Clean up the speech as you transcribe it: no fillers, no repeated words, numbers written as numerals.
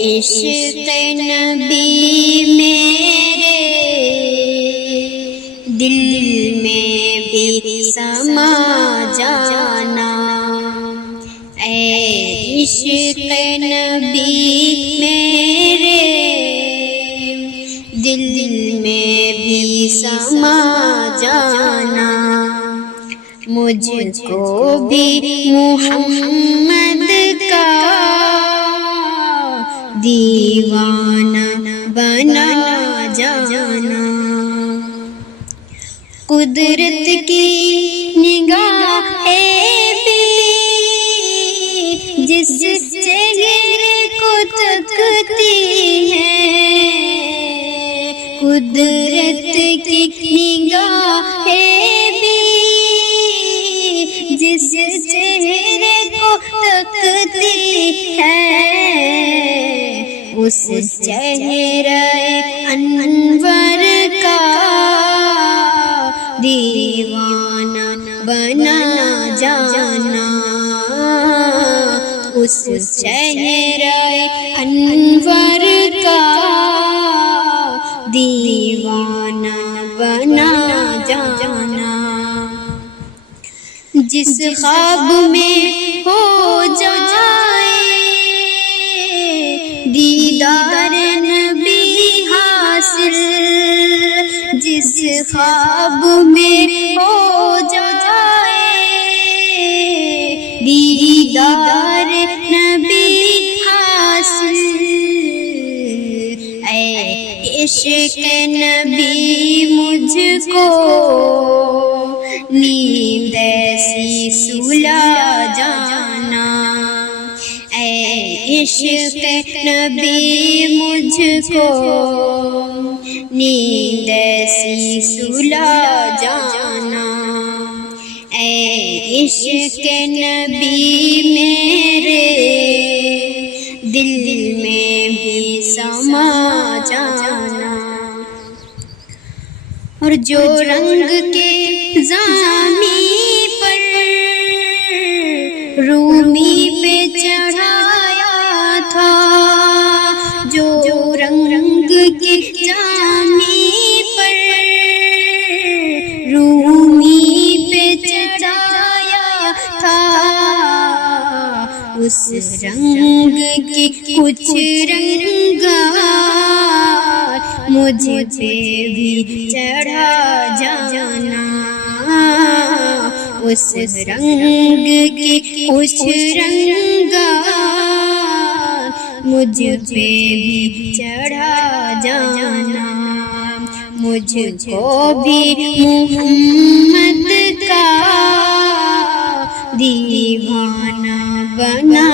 عشق نبی میرے دل میں بھی سما جانا، اے عشق نبی میرے دل میں بھی سما جانا، مجھ کو بھی محمد کا دیوانہ بنا جانا، قدرت کی نگاہ بھی جس چہرے کو تکتی ہے، قدرت کی نگاہ بھی جس چہرے کو تکتی ہے، اس چہرے انور کا دیوانہ بنا جانا، اس چہرے انور کا دیوانہ بنا جانا، جس خواب میں ہو جائے دیدار نبی حاصل، جس خواب میں ہو جائے دیدار نبی حاصل، اے عشق نبی مجھ کو نیند ایسی سلا جانا، اے عشق نبی مجھ کو نیند ایسی سلا جانا، اے عشق نبی میرے دل میں بھی سما جانا، اور جو رنگ کے زامی پر رومی پہ چڑھایا تھا، جو رنگ کے زامی پر رومی پہ چڑھایا تھا، اس رنگ کی کچھ رنگات مجھ پہ بھی چڑھا جانا، اس رنگ کی کچھ رنگات مجھ پہ بھی چڑھا جانا، مجھ کو بھی محمد کا دیوانہ بنا